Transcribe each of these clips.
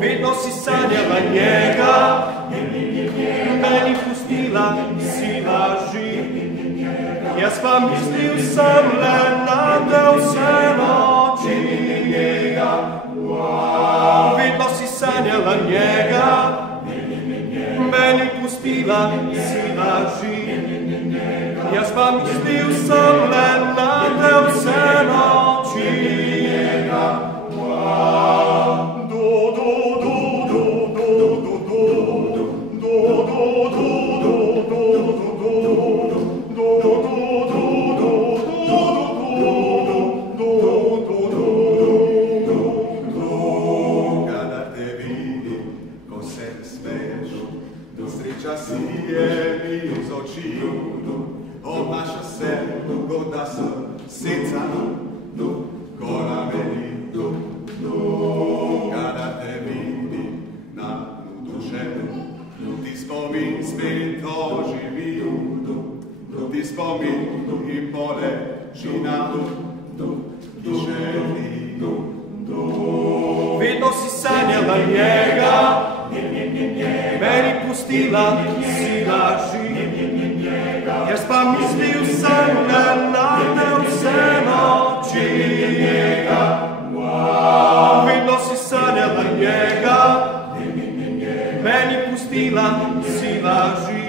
Vidno si sanjala njega, meni pustila si laži. Jaz pa mislil sem le na te vse noči. Vidno si sanjala njega, meni pustila si laži. Jaz pa mislil sem le na te vse noči. Obnaša se, kot da sem senca, koramelito. Kada te vidim na duševu, ti spomin spet oživi. Ti spomin in poleži na kišeni. Vidno si sanjala njega, meni pustila si laži. Jaz pa mislil sem le na te vse noči. Vidno si sanjala njega, meni pustila si laži.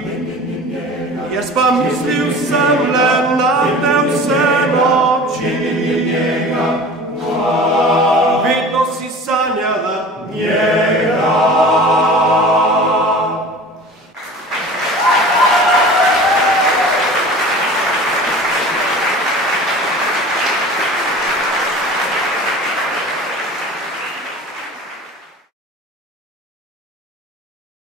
Jaz pa mislil sem le na